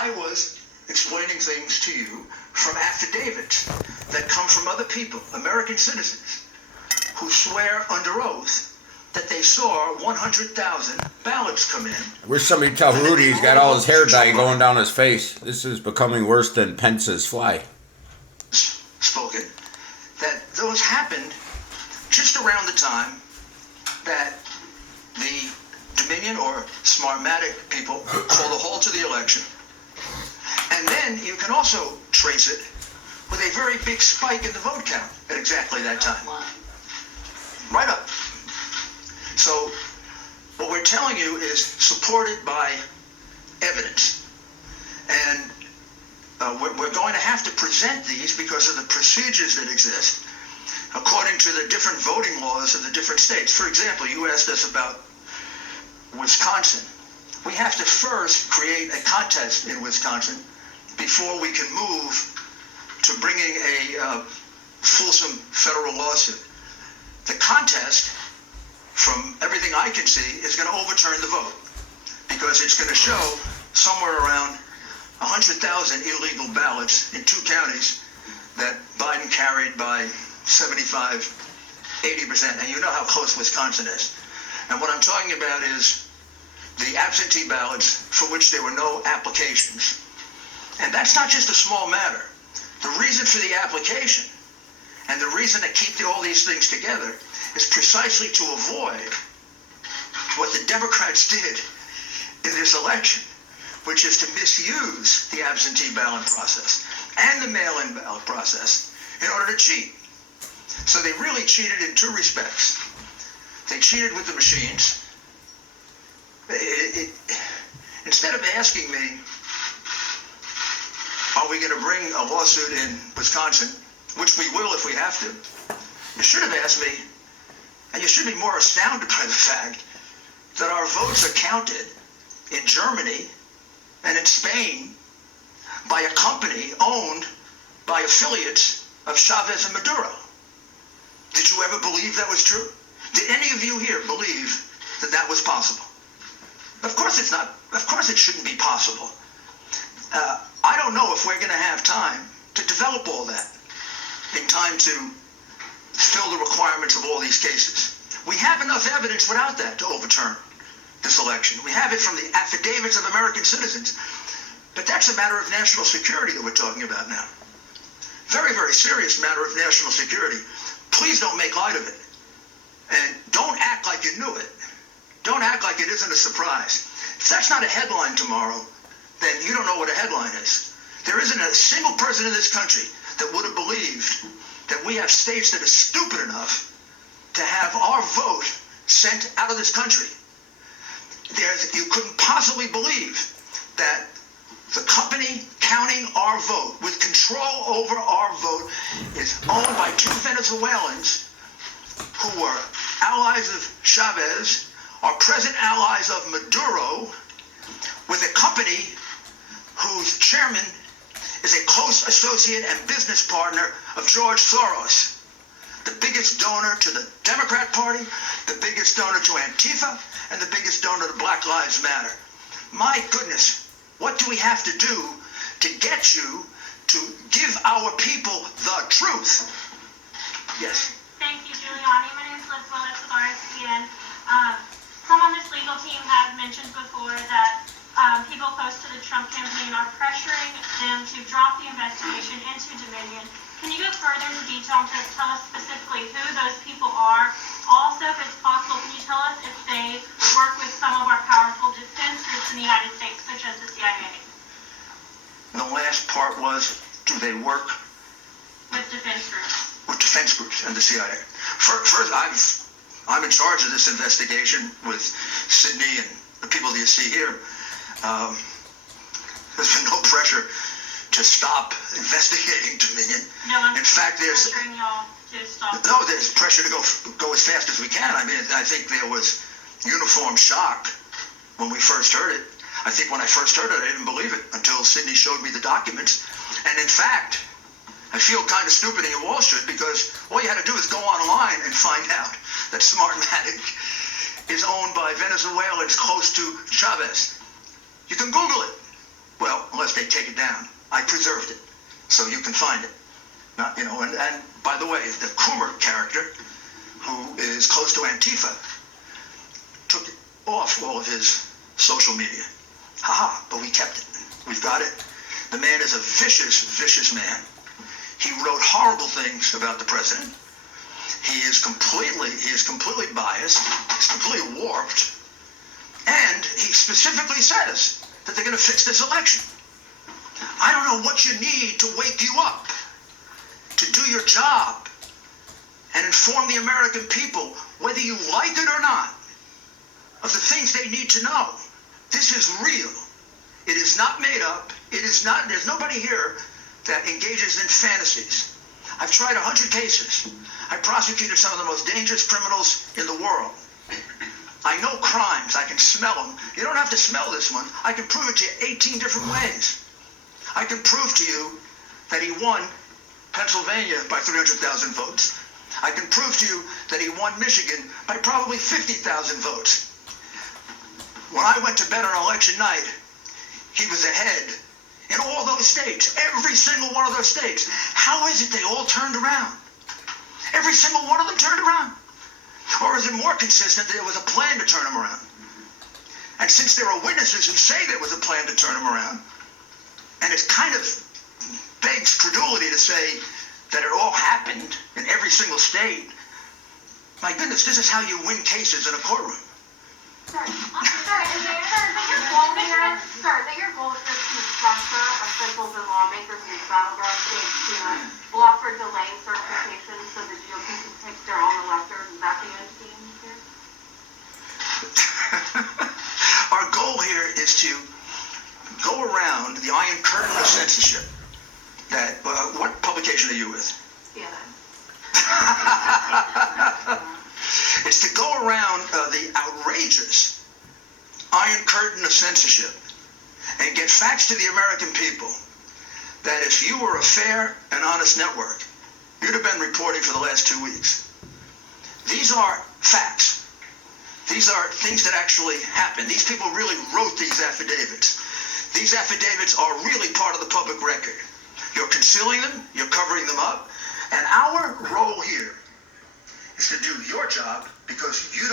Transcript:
I was explaining things to you from affidavits that come from other people, American citizens, who swear under oath that they saw 100,000 ballots come in. I wish somebody tell Rudy he's got all his hair dye going down his face. This is becoming worse than Pence's fly. Spoken, that those happened just around the time that the Dominion or Smartmatic people called a halt to the election. And then you can also trace it with a very big spike in the vote count at exactly that time. Right up. So what we're telling you is supported by evidence. And we're going to have to present these because of the procedures that exist according to the different voting laws of the different states. For example, you asked us about Wisconsin. We have to first create a contest in Wisconsin before we can move to bringing a fulsome federal lawsuit. The contest, from everything I can see, is going to overturn the vote because it's going to show somewhere around 100,000 illegal ballots in 2 counties that Biden carried by 75, 80%. And you know how close Wisconsin is. And what I'm talking about is the absentee ballots for which there were no applications. And that's not just a small matter. The reason for the application and the reason to keep all these things together is precisely to avoid what the Democrats did in this election, which is to misuse the absentee ballot process and the mail-in ballot process in order to cheat. So they really cheated in 2 respects. They cheated with the machines. Instead of asking me, are we going to bring a lawsuit in Wisconsin, which we will if we have to, you should have asked me, and you should be more astounded by the fact that our votes are counted in Germany and in Spain by a company owned by affiliates of Chavez and Maduro. Did you ever believe that was true? Did any of you here believe that that was possible? Of course it's not. Of course it shouldn't be possible. I don't know if we're going to have time to develop all that in time to fill the requirements of all these cases. We have enough evidence without that to overturn this election. We have it from the affidavits of American citizens. But that's a matter of national security that we're talking about now. Very, very serious matter of national security. Please don't make light of it. And don't act like you knew it. Don't act like it isn't a surprise. If that's not a headline tomorrow, then you don't know what a headline is. There isn't a single person in this country that would have believed that we have states that are stupid enough to have our vote sent out of this country. You couldn't possibly believe that the company counting our vote, with control over our vote, is owned by 2 Venezuelans who were allies of Chavez, are present allies of Maduro, with a company whose chairman is a close associate and business partner of George Soros, the biggest donor to the Democrat Party, the biggest donor to Antifa, and the biggest donor to Black Lives Matter. My goodness, what do we have to do to get you to give our people the truth? Yes. Thank you, Giuliani. My name is Liz Willis with RSPN. Some on this legal team have mentioned before that people close to the Trump campaign are pressuring them to drop the investigation into Dominion. Can you go further into detail and tell us specifically who those people are? Also, if it's possible, can you tell us if they work with some of our powerful defense groups in the United States, such as the CIA? The last part was, do they work with defense groups? With defense groups and the CIA. First, I'm in charge of this investigation with Sydney and the people that you see here. There's been no pressure to stop investigating Dominion. No one's in fact, there's pressuring y'all to stop. No, there's pressure to go as fast as we can. I mean, I think there was uniform shock when we first heard it. I think when I first heard it, I didn't believe it until Sydney showed me the documents. And in fact, I feel kind of stupid in Wall Street because all you had to do is go online and find out that Smartmatic is owned by Venezuelans close to Chavez. You can Google it. Well, unless I preserved it, so you can find it. Not, you know, and by the way, the Coomer character, who is close to Antifa, took off all of his social media. Haha, but we kept it. We've got it. The man is a vicious, vicious man. He wrote horrible things about the president. He is completely biased. He's completely warped. And he specifically says that they're going to fix this election. I don't know what you need to wake you up, to do your job, and inform the American people, whether you like it or not, of the things they need to know. This is real. It is not made up. It is not, there's nobody here that engages in fantasies. I've tried 100 cases. I prosecuted some of the most dangerous criminals in the world. I know crimes. I can smell them. You don't have to smell this one. I can prove it to you 18 different ways. I can prove to you that he won Pennsylvania by 300,000 votes. I can prove to you that he won Michigan by probably 50,000 votes. When I went to bed on election night, he was ahead in all those states, every single one of those states. How is it they all turned around? Every single one of them turned around. Or is it more consistent that there was a plan to turn them around? And since there are witnesses who say there was a plan to turn them around, and it kind of begs credulity to say that it all happened in every single state, my goodness, this is how you win cases in a courtroom. Sir, is that your goal here to pressure officials and lawmakers in these battleground states to block or delay certification so the GOP can pick their own electors? Is that the end game here? Our goal here is to go around the Iron Curtain of censorship. That what publication are you with? CNN. It's to go around the outrageous Iron Curtain of censorship and get facts to the American people that if you were a fair and honest network, you'd have been reporting for the last 2 weeks. These are facts. These are things that actually happened. These people really wrote these affidavits. These affidavits are really part of the public record. You're concealing them, you're covering them up, and our role here is to do your job because you don't